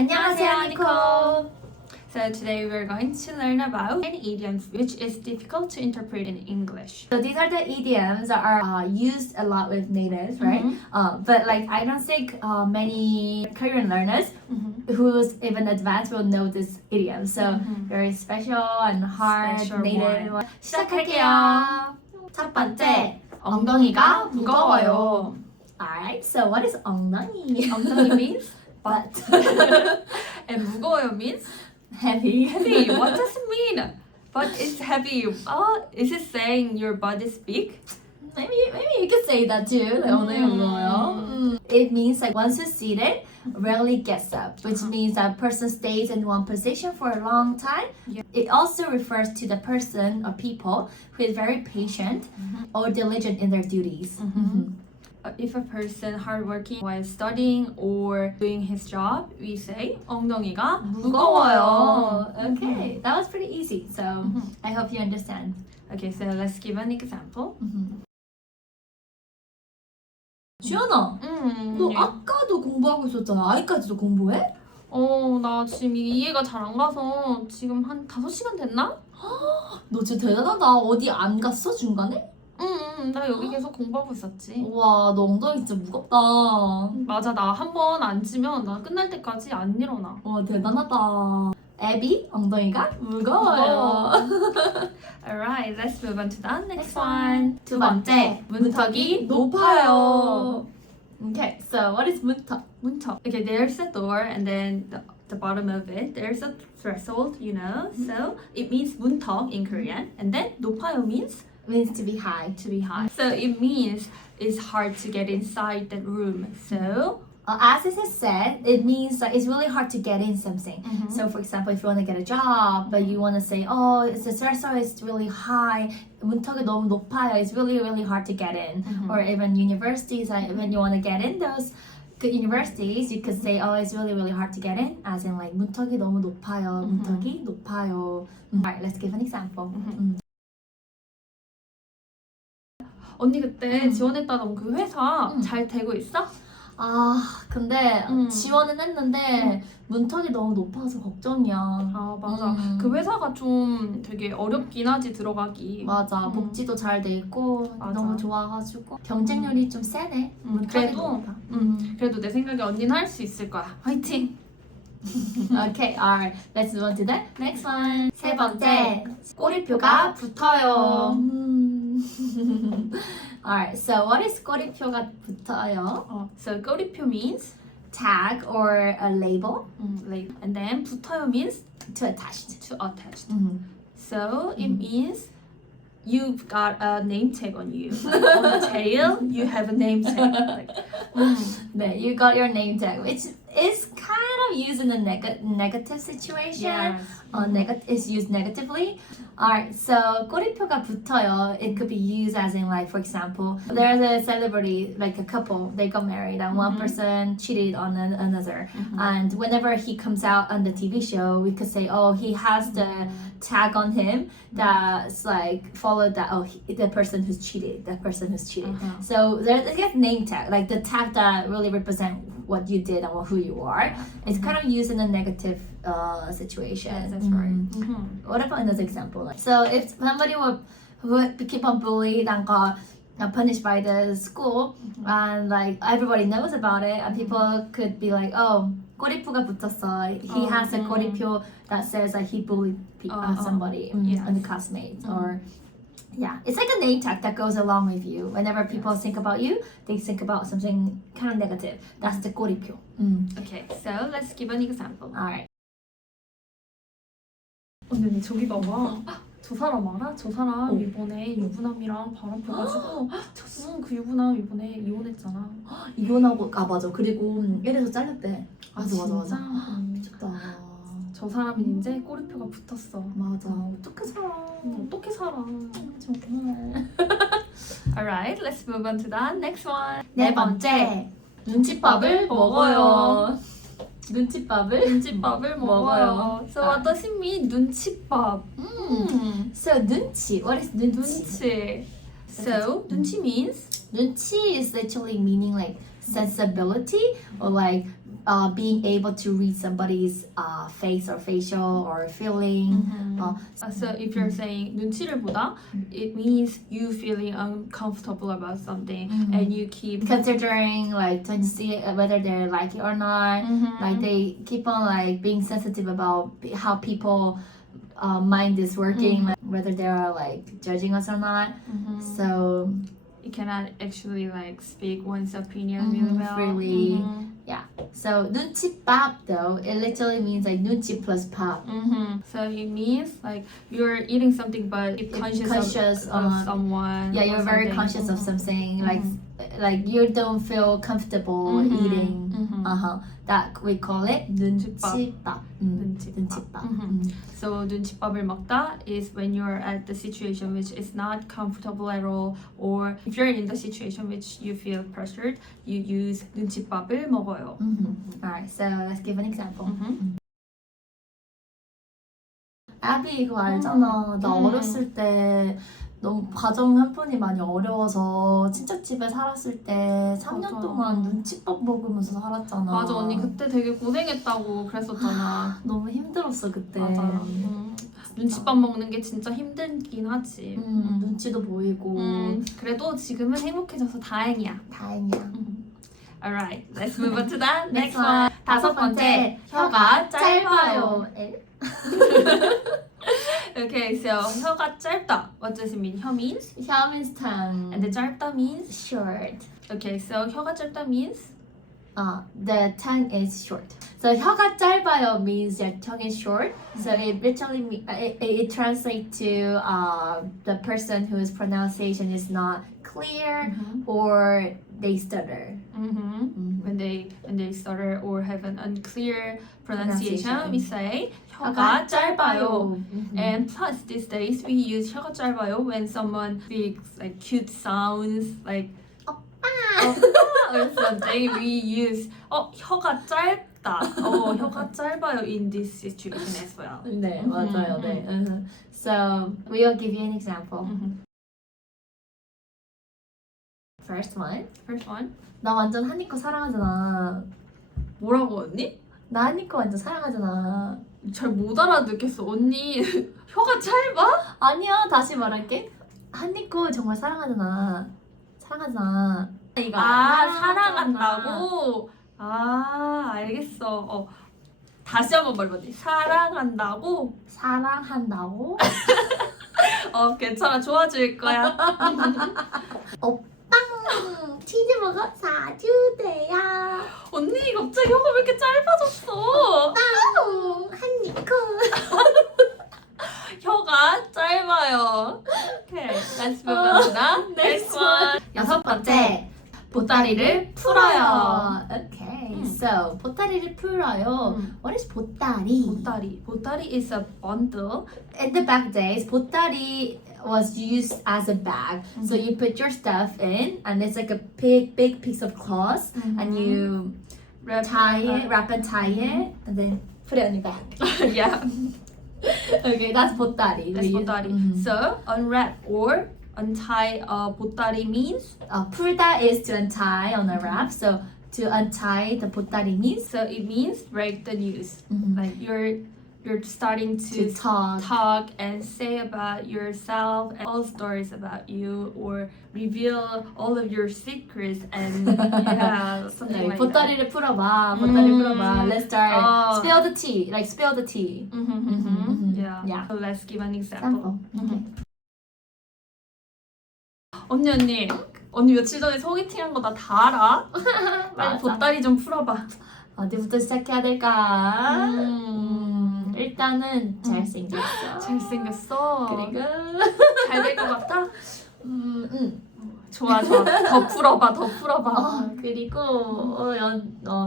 안녕하세요, Nicole. So today we're going to learn about an idiom which is difficult to interpret in English. So these are the idioms that are used a lot with natives, right? But like I don't think many Korean learners who's even advanced will know this idiom. So very special and hard Special native. one. 시작할게요. 첫 번째, 엉덩이가 무거워요. Alright, so what is 엉덩이? 엉덩이 means butt. and 무거워요 means Heavy. heavy. What does it mean? But it's heavy. Oh, is it saying your body is big? Maybe you could say that too. like, 엉덩이가 무거워요. It means like once you're seated, rarely gets up, which means that person stays in one position for a long time. Yeah. It also refers to the person or people who is very patient or diligent in their duties. If a person hardworking while studying or doing his job, we say 엉덩이가 무거워요. Okay, that was pretty easy. So I hope you understand. Okay, so let's give an example. 주연아, 너 아까도 공부하고 있었잖아. 아직까지도 공부해? 나 지금 이해가 잘 안 가서 지금 한 5시간 됐나? 너 진짜 대단하다. 어디 안 갔어 중간에? 나 여기 계속 공부하고 있었지. 와, 너 엉덩이 진짜 무겁다. 맞아, 나 한 번 앉으면 나 끝날 때까지 안 일어나. 와, 대단하다. 애비, 엉덩이가 무거워요. Alright, let's move on to the next one. 두 번째, 문턱이 높아요. Okay, so what is 문턱? 문턱. Okay, there's a door and then the bottom of it, there's a threshold, you know. So it means 문턱 in Korean. And then 높아요 means Means to be high. to be high. So it means it's hard to get inside the room. So As it is said, it means that it's really hard to get in something. So for example, if you want to get a job, but you want to say, oh, the threshold is really high, 문턱이 너무 높아요, it's really, really hard to get in. Or even universities, when you want to get in those good universities, you could say, oh, it's really, really hard to get in, as in like 문턱이 너무 높아요, 문턱이 높아요. Alright, let's give an example. 언니 그때 지원했다던 그 회사 잘 되고 있어? 아, 근데 지원은 했는데 문턱이 너무 높아서 걱정이야. 아, 맞아. 그 회사가 좀 되게 어렵긴 하지, 들어가기. 맞아, 복지도 잘 돼 있고 맞아. 너무 좋아가지고 경쟁률이 좀 세네. 그래도 그래도 내 생각에 언니는 할 수 있을 거야. 화이팅! Okay, alright. Let's move on to the next one. 세 번째, 꼬리표가 붙어요. Alright, so what is 꼬리표가 붙어요? So 꼬리표 means Tag or a label label. And then 붙어요 means to attached. to attached. So it means you've got a name tag on you. Like on the tail, you have a name tag. Like, 네, you got your name tag, which is kind of used in a negative situation. yes. Is used negatively. Alright, so 꼬리표가 붙어요. It could be used as in like, for example, there's a celebrity, like a couple, they got married and one person cheated on another. And whenever he comes out on the TV show, we could say, oh, he has the tag on him that's like followed that, oh, the person who's cheated, that person who's cheated. So there's a name tag, like the tag that really represent what you did and who you are. It's kind of used in a negative situation. Yes, that's right. What about another example? Like, so if somebody would keep on bullied and got punished by the school, and like everybody knows about it, and people could be like, oh, 꼬리표가 붙었어. He has a 꼬리표 that says that he bullied somebody and the classmates, or yeah, it's like a name tag that goes along with you. Whenever people think about you, they think about something kind of negative. That's the 꼬리표. Okay, so let's give an example. Alright. 언니 저기 봐봐. 저 사람 알아? 저 사람 이번에 유부남이랑 바람 펴가지고 그 유부남 이번에 이혼했잖아. 이혼하고 맞아. 그리고 일에서 잘렸대. 맞아. 진짜? 미쳤다. 저 사람이 이제 꼬리표가 붙었어. 맞아. 어떻게 살아? 어떻게 살아? 정말. Alright, let's move on to the next one. 네 번째, 눈칫밥을 먹어요. 눈칫밥을 먹어요. So what does it mean? 눈칫밥. So 눈치. What is 눈치? 눈치. So 눈치 means 눈치 is literally meaning like sensibility or like being able to read somebody's face or facial or feeling. So if you're saying 눈치를 보다, it means you feeling uncomfortable about something and you keep Considering like to see whether they like it or not, like they keep on like being sensitive about how people mind is working, like, whether they are like judging us or not. So you cannot actually like speak one's opinion really well. freely. Yeah. So 눈칫밥 though, it literally means like 눈치 plus 밥. So it means like you're eating something but you're conscious of someone. Yeah, or you're very something. conscious of something. Like you don't feel comfortable eating. That we call it 눈칫밥. 눈칫밥. So 눈칫밥을 먹다 is when you're at the situation which is not comfortable at all, or if you're in the situation which you feel pressured, you use 눈칫밥을 먹어요. Alright, so let's give an example. 아비 이거 알잖아. 나 어렸을 때 너무 가정 형편이 많이 어려워서 친척집에 살았을 때 3년 맞아. 동안 눈칫밥 먹으면서 살았잖아. 맞아, 언니 그때 되게 고생했다고 그랬었잖아. 너무 힘들었어 그때. 맞아. 눈칫밥 먹는 게 진짜 힘들긴 하지. 눈치도 보이고. 그래도 지금은 행복해져서 다행이야. 다행이야. Alright, let's move on to the next Next one. 다섯 번째, 혀가 짧아요. Okay, so 혀가 짧다. What does it mean? 혀 means? 혀 means tongue. And the 짧다 means? short. Okay, so 혀가 짧다 means? The tongue is short. So 혀가 짧아요 means your tongue is short. So it literally it translates to the person whose pronunciation is not clear or they stutter. When they stutter or have an unclear pronunciation, Pronunciation. we say 혀가 짧아요. And plus these days we use 혀가 짧아요 when someone speaks like cute sounds like or something. We use 혀가 짧다. 혀가 짧아요 in this situation as well. 네, 맞아요. 네. So we will give you an example. First one. First one. 나 완전 한니꺼 사랑하잖아. 뭐라고 언니? 나 한니꺼 완전 사랑하잖아. 잘 못 알아듣겠어. 언니 혀가 짧아? 아니야, 다시 말할게. 한니꺼 정말 사랑하잖아. 사랑하잖아. 이거 사랑한다고? 알겠어. 다시 한번 말해봐. 사랑한다고? 사랑한다고? 괜찮아. 좋아질 거야. 빵! 치즈버거 사주세요. 언니 갑자기 혀가 왜 이렇게 짧아졌어? 빵! 한니꺼. 혀가 짧아요. Okay, let's move on to the next one. 여섯 번째, 보따리를 풀어요. Okay, so 보따리를 풀어요. What is 보따리? 보따리 is a bundle. In the back days, 보따리 was used as a bag. So you put your stuff in, and it's like a big piece of cloth, and you wrap and tie it, and then put it on your back. Yeah, Okay, that's 보따리. that's 보따리. So unwrap or untie 보따리 means? 풀다 is to untie on a wrap. So to untie the 보따리 means So it means break the news. Like you're starting to to talk. and say about yourself and all stories about you, or reveal all of your secrets and something like that. 보따리를 풀어봐. 보따리 풀어봐. Let's start. Oh. Spill the tea. Like spill the tea. Yeah. Yeah. So let's give an example. Example. 언니 며칠 전에 소개팅한 거 나 다 알아? 빨리 맞아. 보따리 좀 풀어봐. 어디부터 시작해야 될까? 일단은 잘생겼어. 잘생겼어. 그리고 잘 될 것 같아? 좋아. 더 풀어봐. 그리고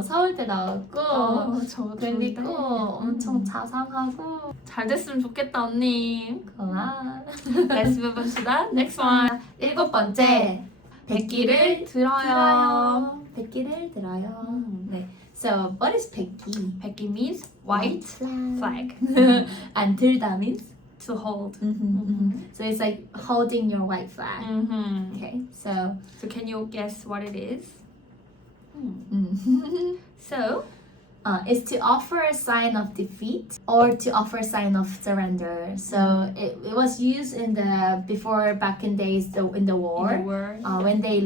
서울대 나왔고 그리고 엄청 자상하고 잘 됐으면 좋겠다 언니. 고마워. Let's move on to the next one. 일곱 번째, 백기를 들어요. 백기를 들어요. 네. So what is 백기? 백기 means white flag. And 들다 means To hold. So it's like holding your white flag. Okay. So can you guess what it is? Mm. So is to offer a sign of defeat or to offer a sign of surrender. So it was used in the before back in days in the war. When they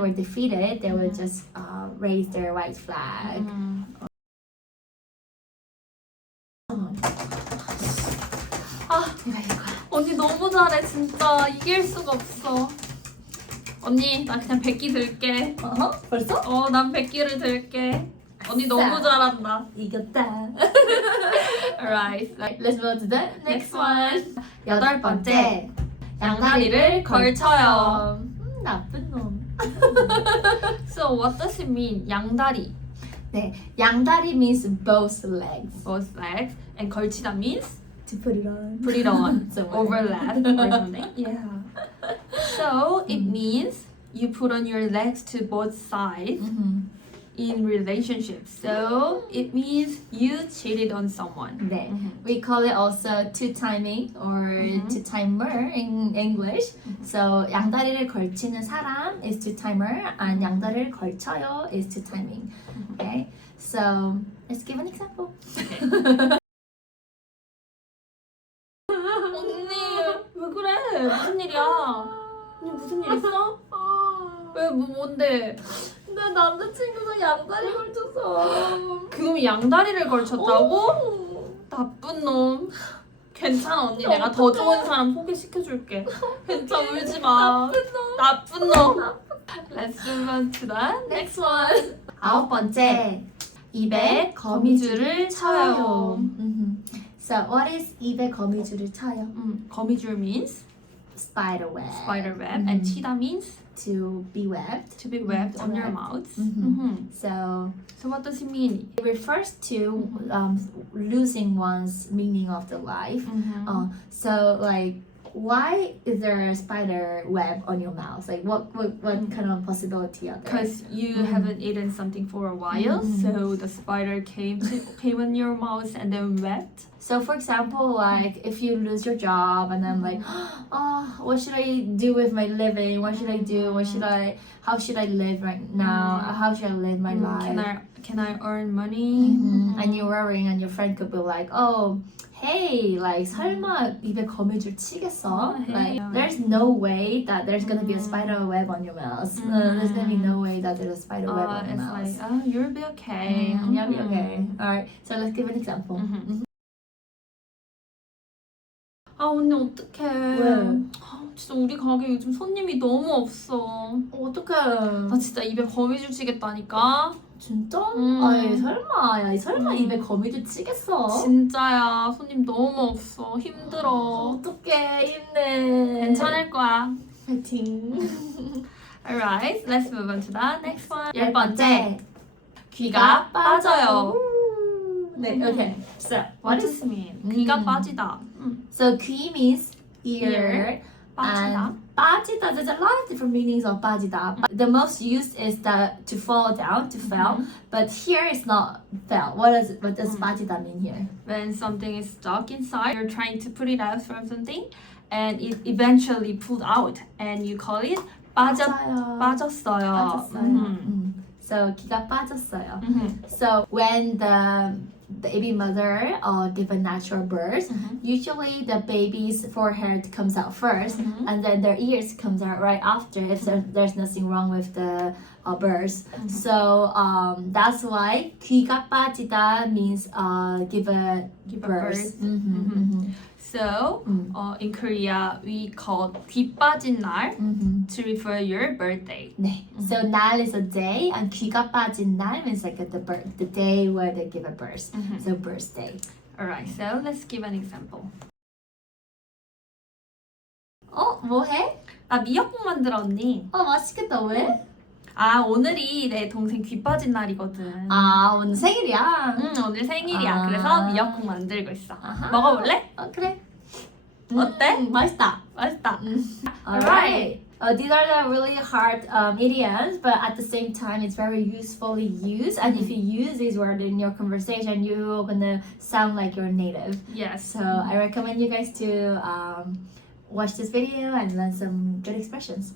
were defeated, they would just raise their white flag. 언니 너무 잘해 진짜 이길 수가 없어. 언니 나 그냥 100기 들게. 벌써? 난 100기를 들게. 언니 너무 잘한다. 이겼다. Alright. Let's move to the next one. 여덟 번째. 양다리를 걸쳐요. 나쁜 놈. So what does it mean? 양다리. 네, 양다리 means both legs. Both legs. And 걸치다 means? To put it on. Put it on. Somewhere. Overlap or something. Yeah. So it means you put on your legs to both sides in relationships. So it means you cheated on someone. 네. We call it also two-timing or two-timer in English. So 양다리를 걸치는 사람 is two-timer and 양다리를 걸쳐요 is two-timing. Okay. So let's give an example. 언니 왜 그래? 무슨 일이야? 언니 무슨 일 있어? 왜 뭔데? 내 남자친구가 양다리 걸쳤어. 그놈이 양다리를 걸쳤다고? 나쁜 놈. 괜찮아 언니 내가 더 좋은 사람 소개시켜줄게. 괜찮아 울지 마. 나쁜 놈. Let's move on to the next one. 아홉 번째. 입에 거미줄을 쳐요. So what is 입에 거미줄을 쳐요? 거미줄 means Spider web. spider web and 치다 means To be webbed. to be webbed on your mouth. So So what does it mean? it refers to losing one's meaning of the life. So like, why is there a spider web on your mouth? Like, what kind of possibility are there? Because you haven't eaten something for a while, so the spider came in your mouth and then webbed. So for example, like if you lose your job and then like, oh, what should I do with my living? What should I do? How should I live right now? How should I live my life? Can I earn money? And you're worrying and your friend could be like, oh, hey, like 설마 입에 거미줄 치겠어? Like there's no way that there's gonna be a spider web on your mouth. There's gonna be no way that there's a spider web on your It's mouth. like, you'll be okay. You'll be okay. Alright, so let's give an example. 언니 어떡해. 왜? 진짜 우리 가게 요즘 손님이 너무 없어. 어떡해. 나 진짜 입에 거미줄 치겠다니까. 진짜? 아이 설마 입에 거미줄 치겠어? 진짜야. 손님 너무 없어. 힘들어. 어떡해, 힘내. 괜찮을 거야. 파이팅. Alright, let's move on to the next one. 열 번째. 귀가 빠져요. 네, okay. So, What does it mean? 귀가 빠지다. So 귀 means ear. 빠지다. And 빠지다, there's a lot of different meanings of 빠지다. The most used is to fall down, to fall. But here it's not fell. What does 빠지다 mean here? When something is stuck inside, you're trying to put it out from something, and it eventually pulled out, and you call it 빠졌어요. 빠졌어요. So 귀가 빠졌어요. So when the baby mother give a natural birth, usually the baby's forehead comes out first, and then their ears comes out right after if there's nothing wrong with the birth. So that's why 귀가 빠지다 means give a birth. So in Korea, we call 귀 빠진 날 to refer your birthday. 네. So 날 is a day, and 귀가 빠진 날 means like the day where they give a birth. So birthday. Alright, so let's give an example. 뭐 해? 나 미역국 만들어 언니. 맛있겠다. 왜? 오늘이 내 동생 귀 빠진 날이거든. 오늘 생일이야? 오늘 생일이야. 그래서 미역국 만들고 있어. 아하. 먹어볼래? 그래. 어때? 맛있다. 맛있다. Alright. These are the really hard idioms, but at the same time, it's very usefully used. And if you use these words in your conversation, you're gonna sound like you're native. Yes. So I recommend you guys to watch this video and learn some good expressions.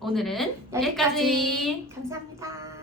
오늘은 여기까지. 여기까지. 감사합니다.